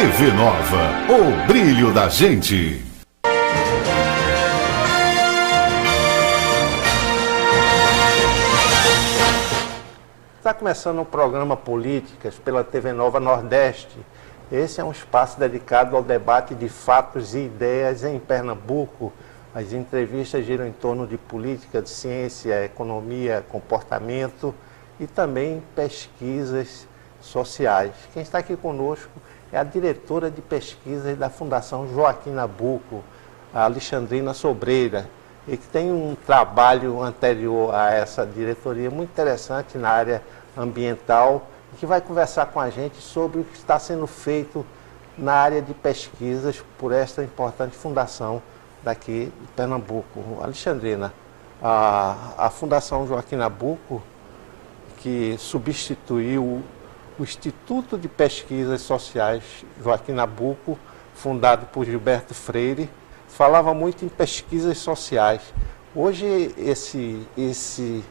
TV Nova, o brilho da gente. Está começando o programa Políticas pela TV Nova Nordeste. Esse é um espaço dedicado ao debate de fatos e ideias em Pernambuco. As entrevistas giram em torno de política, de ciência, economia, comportamento e também pesquisas sociais. Quem está aqui conosco é a diretora de pesquisas da Fundação Joaquim Nabuco, a Alexandrina Sobreira, e que tem um trabalho anterior a essa diretoria muito interessante na área ambiental, e que vai conversar com a gente sobre o que está sendo feito na área de pesquisas por esta importante fundação daqui de Pernambuco. Alexandrina, a Fundação Joaquim Nabuco, que substituiu o Instituto de Pesquisas Sociais Joaquim Nabuco, fundado por Gilberto Freire, falava muito em pesquisas sociais. Hoje, esse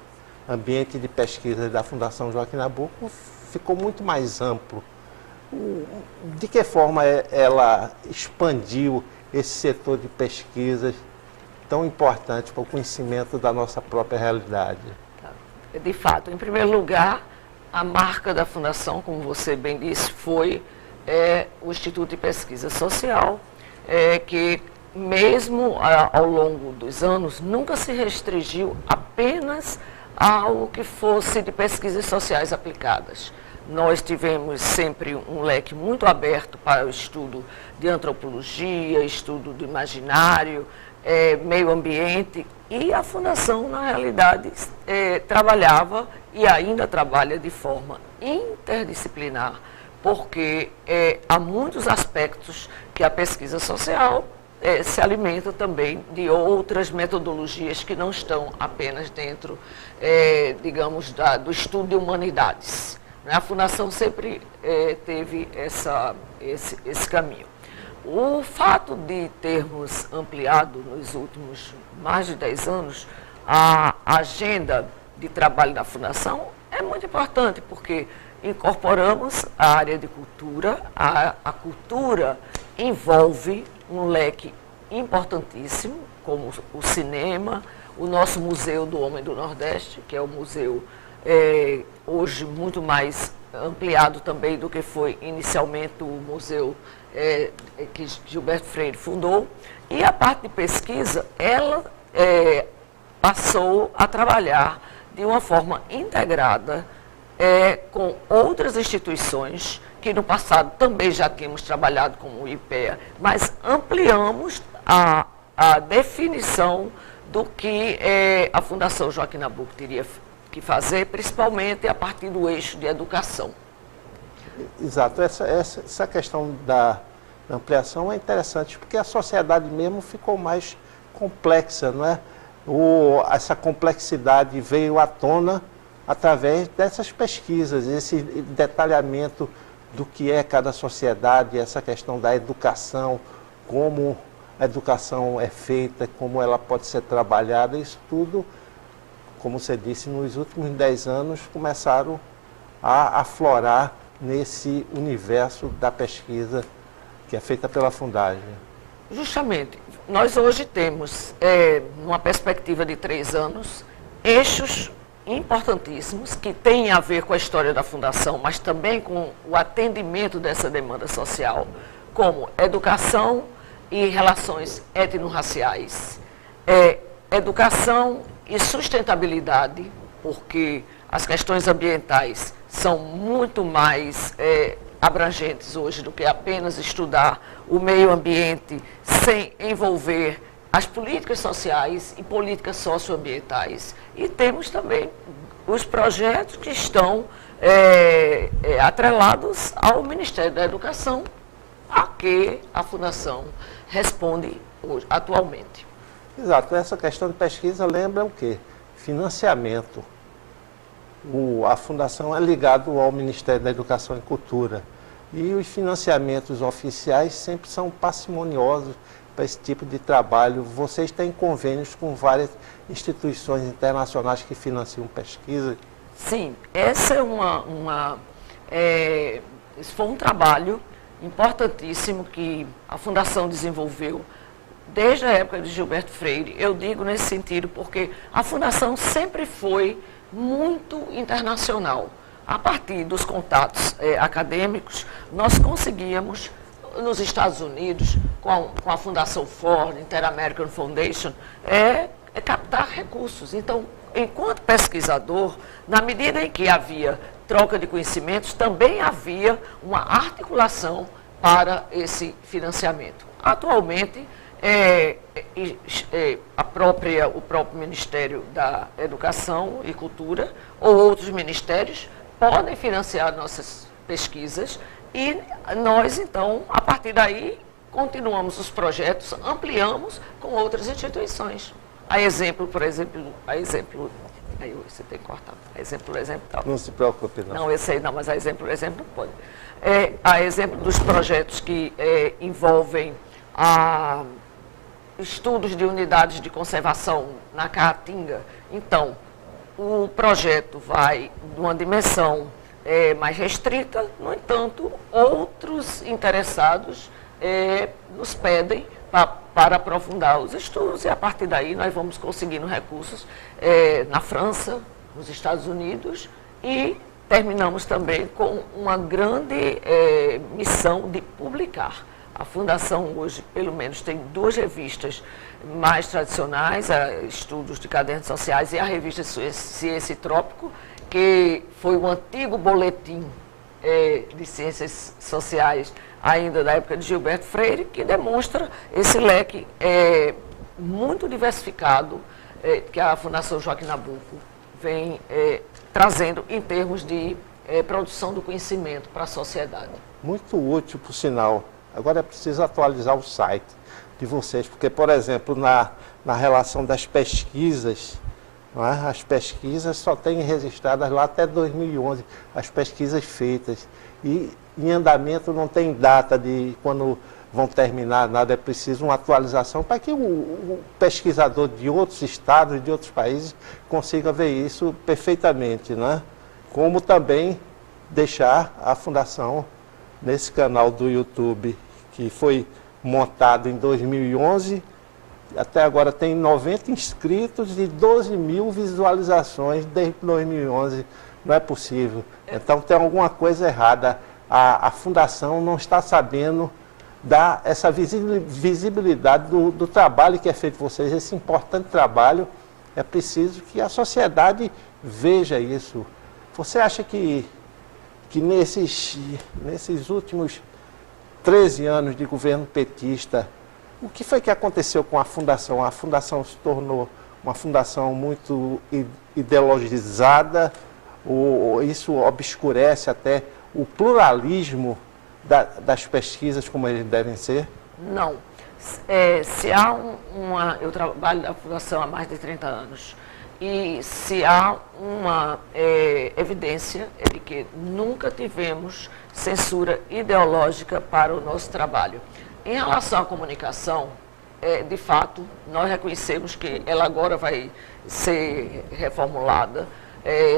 ambiente de pesquisa da Fundação Joaquim Nabuco ficou muito mais amplo. De que forma ela expandiu esse setor de pesquisas tão importante para o conhecimento da nossa própria realidade? De fato, em primeiro lugar, a marca da Fundação, como você bem disse, foi o Instituto de Pesquisa Social, que mesmo ao longo dos anos, nunca se restringiu apenas ao que fosse de pesquisas sociais aplicadas. Nós tivemos sempre um leque muito aberto para o estudo de antropologia, estudo do imaginário, meio ambiente, e a Fundação, na realidade, trabalhava e ainda trabalha de forma interdisciplinar, porque há muitos aspectos que a pesquisa social se alimenta também de outras metodologias que não estão apenas dentro, digamos, do estudo de humanidades. A Fundação sempre teve esse caminho. O fato de termos ampliado nos últimos mais de 10 anos a agenda de trabalho da Fundação é muito importante, porque incorporamos a área de cultura. A cultura envolve um leque importantíssimo, como o cinema, o nosso Museu do Homem do Nordeste, que é o museu hoje muito mais ampliado também do que foi inicialmente o museu que Gilberto Freire fundou. E a parte de pesquisa, ela passou a trabalhar de uma forma integrada com outras instituições, que no passado também já tínhamos trabalhado como o IPEA, mas ampliamos a definição do que a Fundação Joaquim Nabuco teria que fazer, principalmente a partir do eixo de educação. Exato, essa questão da ampliação é interessante, porque a sociedade mesmo ficou mais complexa, não é? Essa complexidade veio à tona através dessas pesquisas, esse detalhamento do que é cada sociedade, essa questão da educação, como a educação é feita, como ela pode ser trabalhada, isso tudo, como você disse, nos últimos 10 anos começaram a aflorar nesse universo da pesquisa que é feita pela Fundagem. Justamente, nós hoje temos, numa perspectiva de 3 anos, eixos importantíssimos que têm a ver com a história da Fundação, mas também com o atendimento dessa demanda social, como educação e relações étnico-raciais, educação e sustentabilidade, porque as questões ambientais são muito mais abrangentes hoje do que apenas estudar o meio ambiente sem envolver as políticas sociais e políticas socioambientais. E temos também os projetos que estão atrelados ao Ministério da Educação, a que a Fundação responde hoje, atualmente. Exato, essa questão de pesquisa lembra o quê? Financiamento. A Fundação é ligada ao Ministério da Educação e Cultura. E os financiamentos oficiais sempre são parcimoniosos para esse tipo de trabalho. Vocês têm convênios com várias instituições internacionais que financiam pesquisa? Sim, essa é esse foi um trabalho importantíssimo que a Fundação desenvolveu desde a época de Gilberto Freire. Eu digo nesse sentido porque a Fundação sempre foi muito internacional. A partir dos contatos acadêmicos, nós conseguíamos, nos Estados Unidos, com a Fundação Ford, Inter-American Foundation, captar recursos. Então, enquanto pesquisador, na medida em que havia troca de conhecimentos, também havia uma articulação para esse financiamento. Atualmente, o próprio Ministério da Educação e Cultura ou outros ministérios podem financiar nossas pesquisas e nós, então, a partir daí, continuamos os projetos, ampliamos com outras instituições. A exemplo, por exemplo, aí você tem que cortar. Exemplo, tal. Não se preocupe, não. Não, eu sei, não, mas a exemplo, pode. A exemplo dos projetos que envolvem estudos de unidades de conservação na Caatinga. Então, o projeto vai de uma dimensão mais restrita, no entanto, outros interessados nos pedem para aprofundar os estudos e a partir daí nós vamos conseguindo recursos na França, nos Estados Unidos e terminamos também com uma grande missão de publicar. A Fundação hoje, pelo menos, tem 2 revistas mais tradicionais, Estudos de Cadernos Sociais e a revista Ciência e Trópico, que foi o antigo boletim de Ciências Sociais, ainda da época de Gilberto Freire, que demonstra esse leque muito diversificado que a Fundação Joaquim Nabuco vem trazendo em termos de produção do conhecimento para a sociedade. Muito útil, por sinal. Agora é preciso atualizar o site de vocês, porque, por exemplo, na relação das pesquisas, não é? As pesquisas só têm registradas lá até 2011, as pesquisas feitas. E em andamento não tem data de quando vão terminar, nada, é preciso uma atualização para que o pesquisador de outros estados, de outros países, consiga ver isso perfeitamente, né? Como também deixar a Fundação nesse canal do YouTube, que foi montado em 2011, até agora tem 90 inscritos e 12 mil visualizações desde 2011. Não é possível. Então tem alguma coisa errada. A Fundação não está sabendo dar essa visibilidade do trabalho que é feito por vocês, esse importante trabalho. É preciso que a sociedade veja isso. Você acha que nesses últimos 13 anos de governo petista, o que foi que aconteceu com a Fundação? A Fundação se tornou uma fundação muito ideologizada, ou isso obscurece até o pluralismo das pesquisas como eles devem ser? Não. Eu trabalho na Fundação há mais de 30 anos. E se há uma evidência é de que nunca tivemos censura ideológica para o nosso trabalho. Em relação à comunicação, de fato, nós reconhecemos que ela agora vai ser reformulada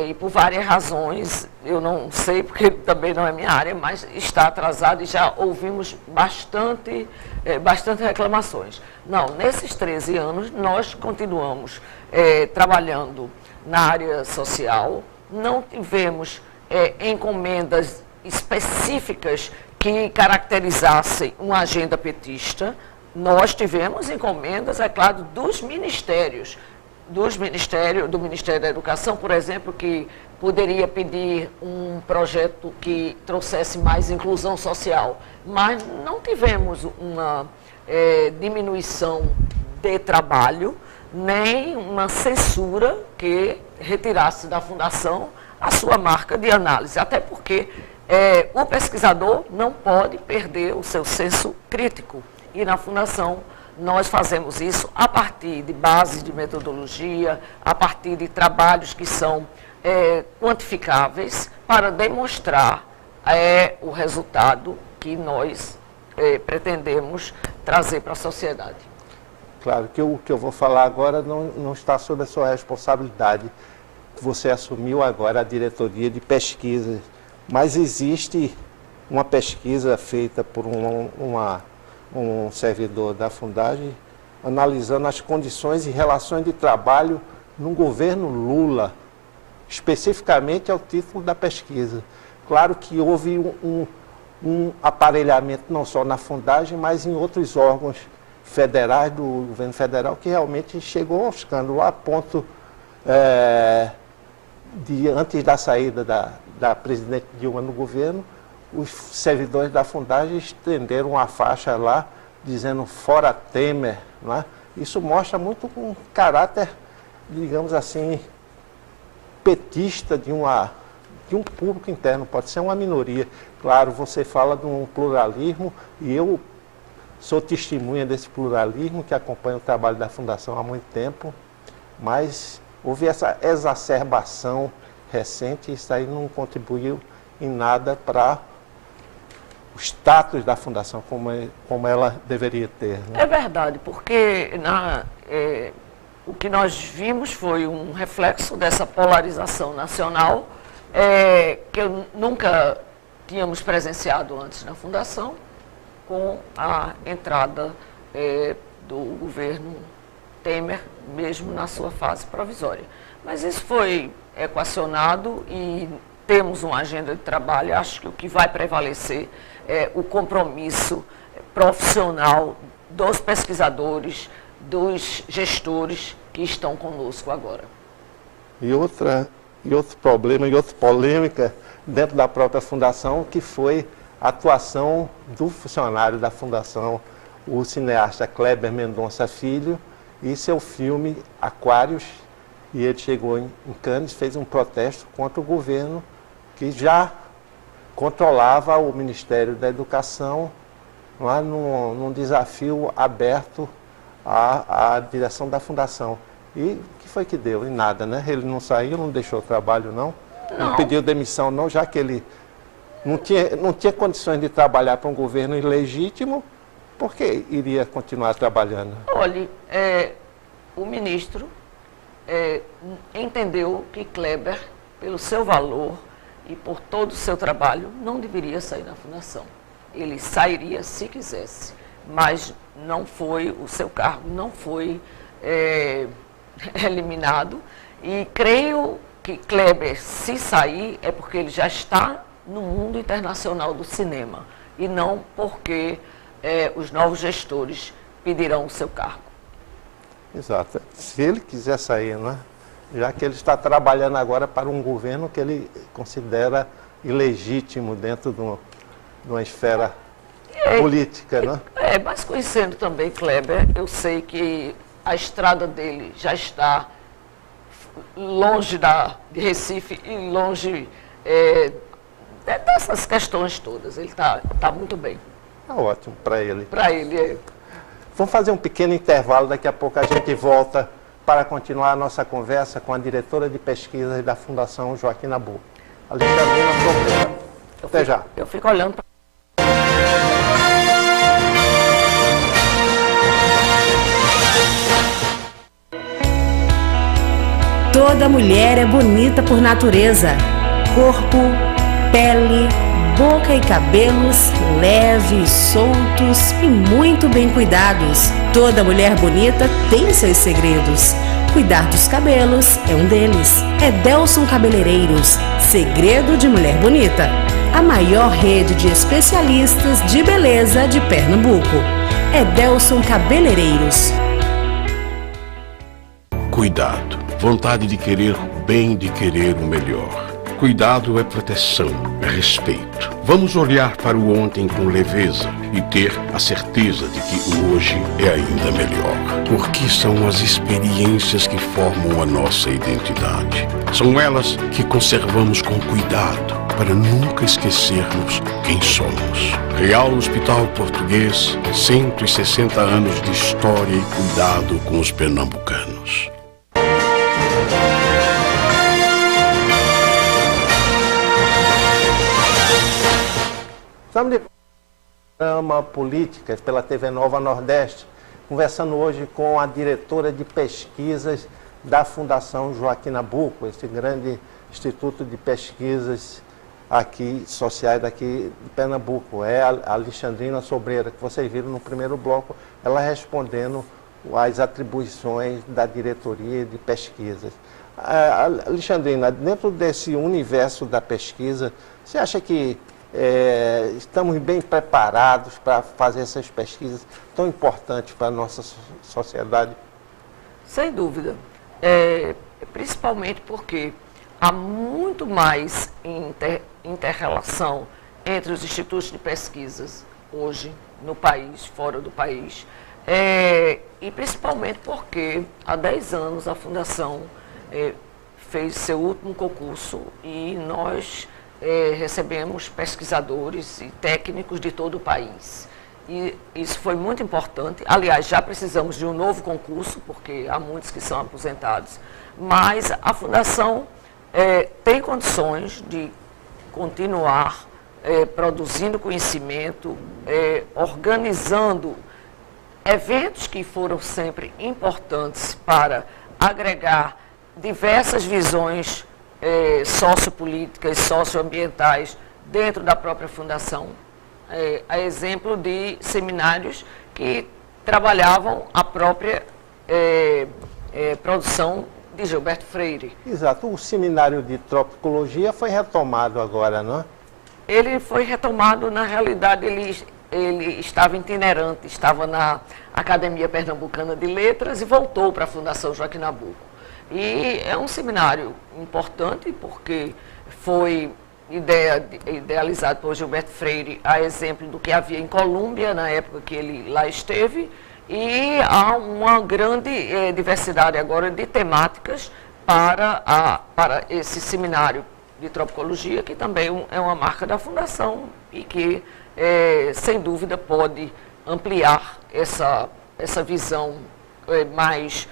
e por várias razões, eu não sei porque também não é minha área, mas está atrasada e já ouvimos bastante reclamações. Não, nesses 13 anos nós continuamos trabalhando na área social, não tivemos encomendas específicas que caracterizassem uma agenda petista. Nós tivemos encomendas, é claro, do Ministério da Educação, por exemplo, que poderia pedir um projeto que trouxesse mais inclusão social, mas não tivemos uma diminuição de trabalho, nem uma censura que retirasse da Fundação a sua marca de análise, até porque o pesquisador não pode perder o seu senso crítico. E na Fundação nós fazemos isso a partir de bases de metodologia, a partir de trabalhos que são quantificáveis para demonstrar o resultado que nós pretendemos trazer para a sociedade. Claro que o que eu vou falar agora não está sob a sua responsabilidade. Você assumiu agora a diretoria de pesquisa, mas existe uma pesquisa feita por um servidor da Fundagem, analisando as condições e relações de trabalho no governo Lula. Especificamente é o título da pesquisa. Claro que houve um aparelhamento não só na Fundagem, mas em outros órgãos federais do governo federal, que realmente chegou ao escândalo, a ponto de, antes da saída da presidente Dilma no governo, os servidores da Fundagem estenderam uma faixa lá, dizendo fora Temer. Não é? Isso mostra muito um caráter, digamos assim, petista de um público interno, pode ser uma minoria. Claro, você fala de um pluralismo e eu sou testemunha desse pluralismo, que acompanha o trabalho da Fundação há muito tempo, mas houve essa exacerbação recente e isso aí não contribuiu em nada para o status da Fundação como ela deveria ter. Né? É verdade, porque o que nós vimos foi um reflexo dessa polarização nacional que nunca tínhamos presenciado antes na Fundação, com a entrada do governo Temer, mesmo na sua fase provisória. Mas isso foi equacionado e temos uma agenda de trabalho. Acho que o que vai prevalecer é o compromisso profissional dos pesquisadores, dos gestores que estão conosco agora. E outro problema, e outra polêmica dentro da própria Fundação, que foi a atuação do funcionário da Fundação, o cineasta Kleber Mendonça Filho, e seu filme Aquários, e ele chegou em Cannes, fez um protesto contra o governo que já controlava o Ministério da Educação lá num desafio aberto à direção da Fundação. E o que foi que deu? Em nada, né? Ele não saiu, não deixou o trabalho, não pediu demissão, não, já que ele não tinha condições de trabalhar para um governo ilegítimo, por que iria continuar trabalhando? Olhe, o ministro entendeu que Kleber, pelo seu valor e por todo o seu trabalho, não deveria sair da Fundação. Ele sairia se quisesse, mas não foi, o seu cargo não foi eliminado. E creio que Kleber, se sair, é porque ele já está no mundo internacional do cinema e não porque os novos gestores pedirão o seu cargo. Exato. Se ele quiser sair, né? Já que ele está trabalhando agora para um governo que ele considera ilegítimo dentro de uma esfera política, né? Mas conhecendo também Kleber, eu sei que a estrada dele já está longe de Recife e longe dessas questões todas. Ele está muito bem. Está ótimo para ele. Para ele, Vamos fazer um pequeno intervalo, daqui a pouco a gente volta para continuar a nossa conversa com a diretora de pesquisas da Fundação Joaquim Nabuco, Alexandrina Fronteira. Até já. Eu fico olhando para... Toda mulher é bonita por natureza. Corpo, pele, boca e cabelos leves, soltos e muito bem cuidados. Toda mulher bonita tem seus segredos. Cuidar dos cabelos é um deles. Edelson Cabeleireiros, segredo de mulher bonita. A maior rede de especialistas de beleza de Pernambuco. Edelson Cabeleireiros. Cuidado, vontade de querer o bem, de querer o melhor. Cuidado é proteção, é respeito. Vamos olhar para o ontem com leveza e ter a certeza de que o hoje é ainda melhor. Porque são as experiências que formam a nossa identidade. São elas que conservamos com cuidado para nunca esquecermos quem somos. Real Hospital Português, 160 anos de história e cuidado com os pernambucanos. Estamos de programa Políticas pela TV Nova Nordeste, conversando hoje com a diretora de pesquisas da Fundação Joaquim Nabuco, esse grande instituto de pesquisas aqui, sociais daqui de Pernambuco. É a Alexandrina Sobreira, que vocês viram no primeiro bloco, ela respondendo às atribuições da diretoria de pesquisas. Alexandrina, dentro desse universo da pesquisa, você acha que estamos bem preparados para fazer essas pesquisas tão importantes para a nossa sociedade? Sem dúvida. Principalmente porque há muito mais inter-relação entre os institutos de pesquisas hoje no país, fora do país, e principalmente porque há 10 anos a Fundação fez seu último concurso e nós recebemos pesquisadores e técnicos de todo o país. E isso foi muito importante. Aliás, já precisamos de um novo concurso, porque há muitos que são aposentados, mas a Fundação tem condições de continuar produzindo conhecimento, organizando eventos que foram sempre importantes para agregar diversas visões sociopolíticas, socioambientais dentro da própria Fundação. A exemplo de seminários que trabalhavam a própria produção de Gilberto Freire. Exato. O seminário de tropicologia foi retomado agora, não é? Ele foi retomado, na realidade, ele estava itinerante, estava na Academia Pernambucana de Letras e voltou para a Fundação Joaquim Nabuco. E é um seminário importante porque foi idealizado por Gilberto Freire, a exemplo do que havia em Colômbia, na época que ele lá esteve, e há uma grande diversidade agora de temáticas para esse seminário de tropicologia, que também é uma marca da Fundação e que, sem dúvida, pode ampliar essa visão mais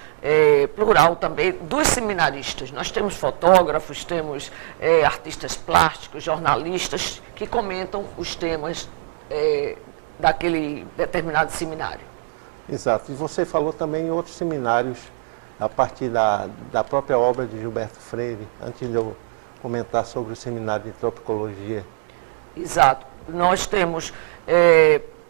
plural também dos seminaristas. Nós temos fotógrafos, temos artistas plásticos, jornalistas que comentam os temas daquele determinado seminário. Exato. E você falou também em outros seminários, a partir da própria obra de Gilberto Freire, antes de eu comentar sobre o seminário de tropicologia. Exato. Nós temos,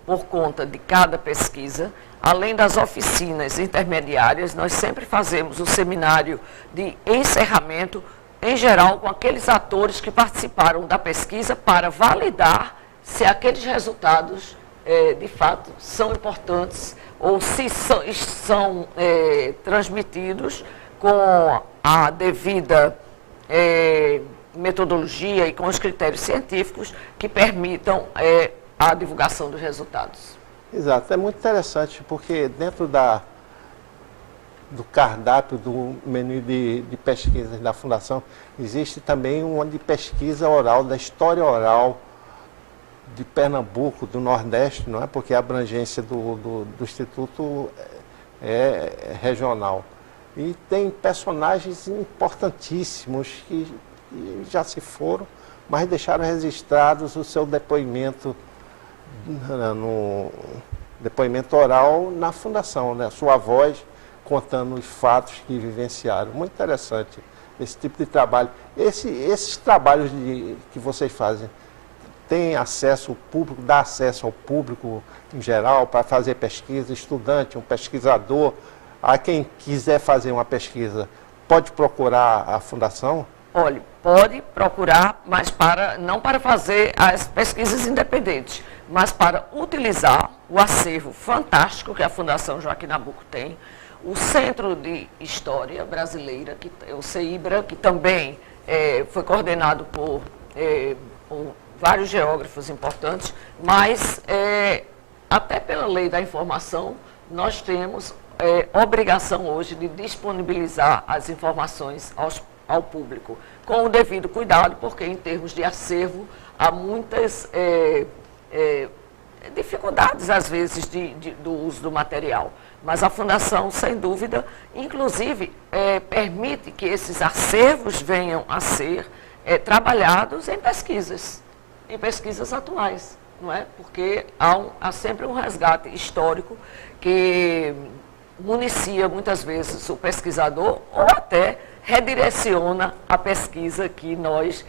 por conta de cada pesquisa, além das oficinas intermediárias, nós sempre fazemos o seminário de encerramento, em geral, com aqueles atores que participaram da pesquisa para validar se aqueles resultados, de fato, são importantes ou se são transmitidos com a devida metodologia e com os critérios científicos que permitam a divulgação dos resultados. Exato, é muito interessante porque dentro do cardápio do menu de pesquisas da Fundação existe também uma de pesquisa oral, da história oral de Pernambuco, do Nordeste, não é? Porque a abrangência do Instituto é regional. E tem personagens importantíssimos que já se foram, mas deixaram registrados o seu depoimento no depoimento oral na Fundação, né? Sua voz contando os fatos que vivenciaram. Muito interessante esse tipo de trabalho. Esses trabalhos que vocês fazem, tem acesso ao público, dá acesso ao público em geral para fazer pesquisa, estudante, um pesquisador, a quem quiser fazer uma pesquisa, pode procurar a Fundação? Olha, pode procurar, mas não para fazer as pesquisas independentes, mas para utilizar o acervo fantástico que a Fundação Joaquim Nabuco tem, o Centro de História Brasileira, que é o CEIBRA, que também foi coordenado por vários geógrafos importantes, mas até pela lei da informação, nós temos obrigação hoje de disponibilizar as informações ao público, com o devido cuidado, porque em termos de acervo há muitas dificuldades, às vezes, do uso do material. Mas a Fundação, sem dúvida, inclusive, permite que esses acervos venham a ser trabalhados em pesquisas atuais, não é? Porque há sempre um resgate histórico que municia, muitas vezes, o pesquisador ou até redireciona a pesquisa que nós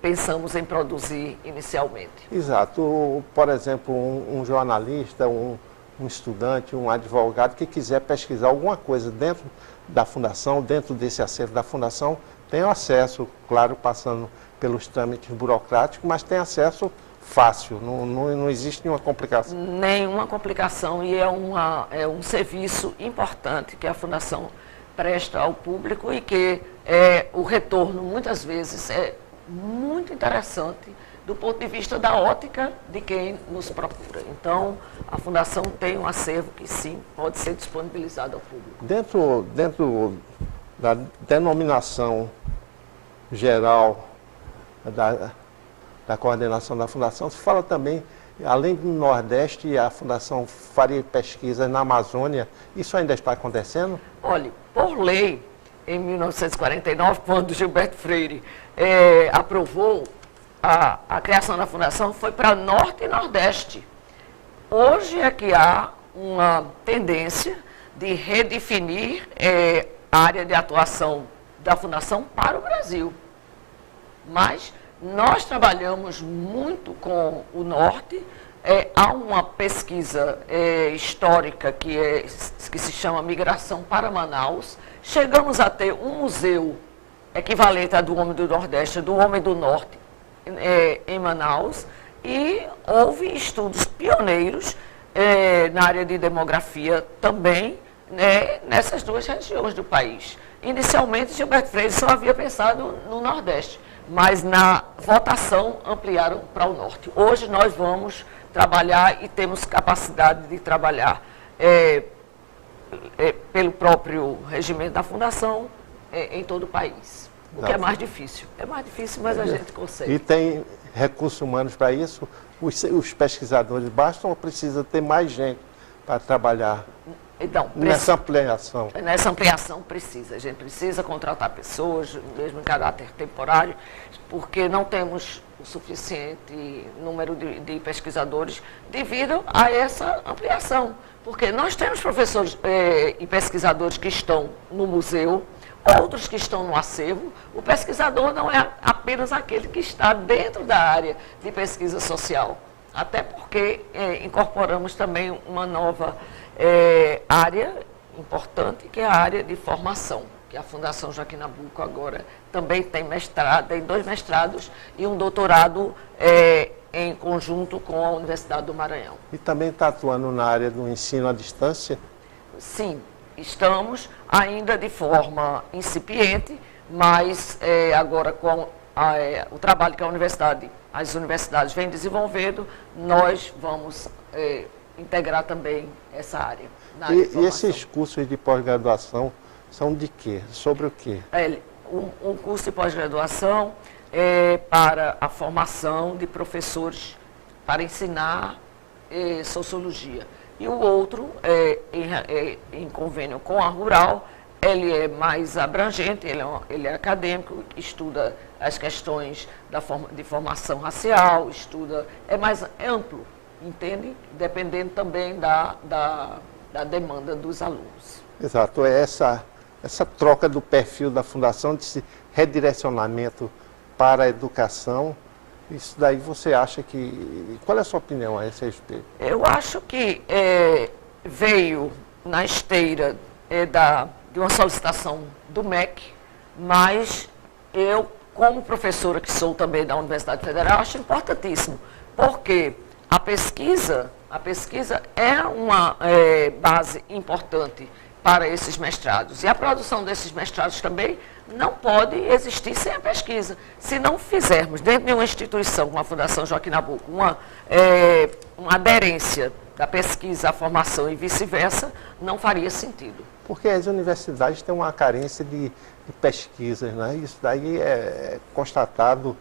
pensamos em produzir inicialmente. Exato. Por exemplo, um jornalista, um estudante, um advogado que quiser pesquisar alguma coisa dentro da Fundação, dentro desse acervo da Fundação, tem acesso, claro, passando pelos trâmites burocráticos, mas tem acesso fácil, não existe nenhuma complicação. Nenhuma complicação, e é um serviço importante que a Fundação presta ao público e que o retorno, muitas vezes, é muito interessante do ponto de vista da ótica de quem nos procura. Então, a Fundação tem um acervo que, sim, pode ser disponibilizado ao público. Dentro da denominação geral da coordenação da Fundação, se fala também, além do Nordeste, a Fundação faria pesquisas na Amazônia. Isso ainda está acontecendo? Olha, por lei, em 1949, quando Gilberto Freire aprovou a criação da Fundação, foi para Norte e Nordeste. Hoje é que há uma tendência de redefinir a área de atuação da Fundação para o Brasil. Mas nós trabalhamos muito com o Norte. Há uma pesquisa histórica que se chama Migração para Manaus. Chegamos a ter um museu equivalente ao do Homem do Nordeste, do Homem do Norte, em Manaus, e houve estudos pioneiros na área de demografia também, nessas duas regiões do país. Inicialmente, Gilberto Freire só havia pensado no Nordeste, mas na votação ampliaram para o Norte. Hoje nós vamos trabalhar e temos capacidade de trabalhar pelo próprio regimento da Fundação em todo o país. O que é mais difícil. É mais difícil, mas a gente consegue. E tem recursos humanos para isso? Os pesquisadores bastam ou precisa ter mais gente para trabalhar então, nessa ampliação? Nessa ampliação precisa. A gente precisa contratar pessoas, mesmo em caráter temporário, porque não temos o suficiente número de pesquisadores devido a essa ampliação. Porque nós temos professores e pesquisadores que estão no museu, outros que estão no acervo. O pesquisador não é apenas aquele que está dentro da área de pesquisa social, até porque incorporamos também uma nova área importante, que é a área de formação, que a Fundação Joaquim Nabuco agora também tem mestrado, tem 2 mestrados e um doutorado em conjunto com a Universidade do Maranhão. E também está atuando na área do ensino à distância? Sim, estamos ainda de forma incipiente, mas agora com o trabalho que as universidades vêm desenvolvendo, nós vamos integrar também essa área. E esses cursos de pós-graduação são de quê? Sobre o quê? Um curso de pós-graduação é para a formação de professores para ensinar sociologia. E o outro, em convênio com a Rural, ele é mais abrangente, ele é acadêmico, estuda as questões de formação racial, é mais amplo, entende? Dependendo também da demanda dos alunos. Exato, essa troca do perfil da Fundação, desse redirecionamento para a educação, isso daí você acha que... Qual é a sua opinião a esse respeito? Eu acho que veio na esteira de uma solicitação do MEC, mas eu, como professora que sou também da Universidade Federal, acho importantíssimo, porque a pesquisa é uma base importante para esses mestrados. E a produção desses mestrados também não pode existir sem a pesquisa. Se não fizermos, dentro de uma instituição como a Fundação Joaquim Nabuco, uma aderência da pesquisa à formação e vice-versa, não faria sentido. Porque as universidades têm uma carência de pesquisas, né? Isso daí é constatado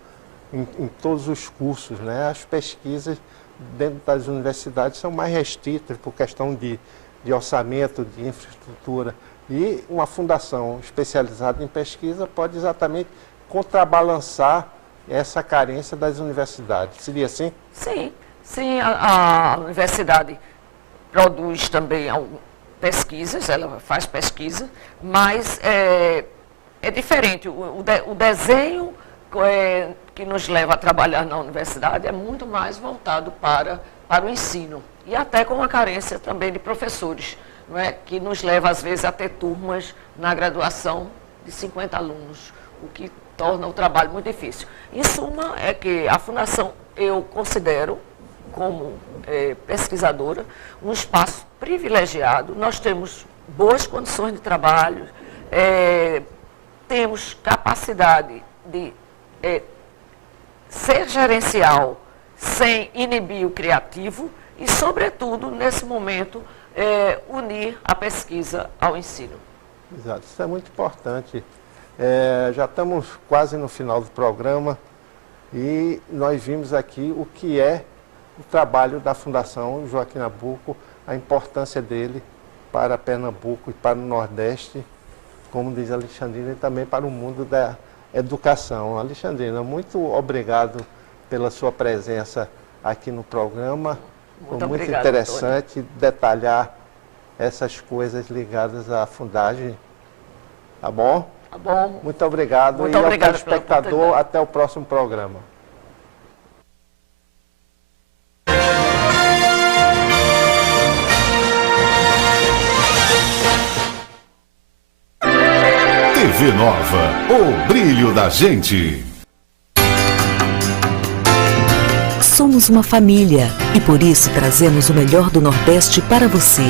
em todos os cursos, né? As pesquisas dentro das universidades são mais restritas por questão de orçamento, de infraestrutura. E uma fundação especializada em pesquisa pode exatamente contrabalançar essa carência das universidades. Seria assim? Sim, a universidade produz também pesquisas, ela faz pesquisa, mas é diferente. O desenho que nos leva a trabalhar na universidade é muito mais voltado para o ensino. E até com uma carência também de professores, não é? Que nos leva, às vezes, a ter turmas na graduação de 50 alunos, o que torna o trabalho muito difícil. Em suma, é que a Fundação, eu considero, como pesquisadora, um espaço privilegiado. Nós temos boas condições de trabalho, temos capacidade de ser gerencial sem inibir o criativo e, sobretudo, nesse momento, unir a pesquisa ao ensino. Exato, isso é muito importante. Já estamos quase no final do programa e nós vimos aqui o que é o trabalho da Fundação Joaquim Nabuco, a importância dele para Pernambuco e para o Nordeste, como diz a Alexandrina, e também para o mundo da educação. Alexandrina, muito obrigado pela sua presença aqui no programa. Foi muito interessante detalhar essas coisas ligadas à Fundagem. Tá bom? Tá bom. Muito obrigado. Muito e obrigado ao telespectador, até o próximo programa. TV Nova, o brilho da gente. Somos uma família e por isso trazemos o melhor do Nordeste para você.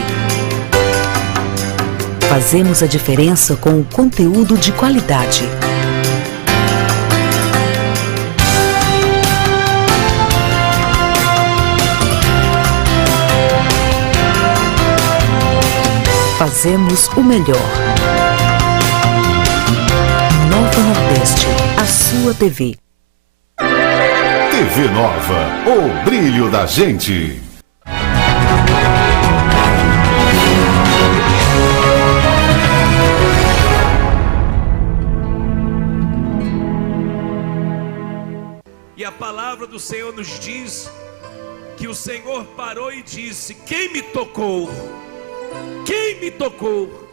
Fazemos a diferença com o conteúdo de qualidade. Fazemos o melhor. Nova Nordeste, a sua TV. TV Nova, o brilho da gente. E a palavra do Senhor nos diz que o Senhor parou e disse: quem me tocou? Quem me tocou?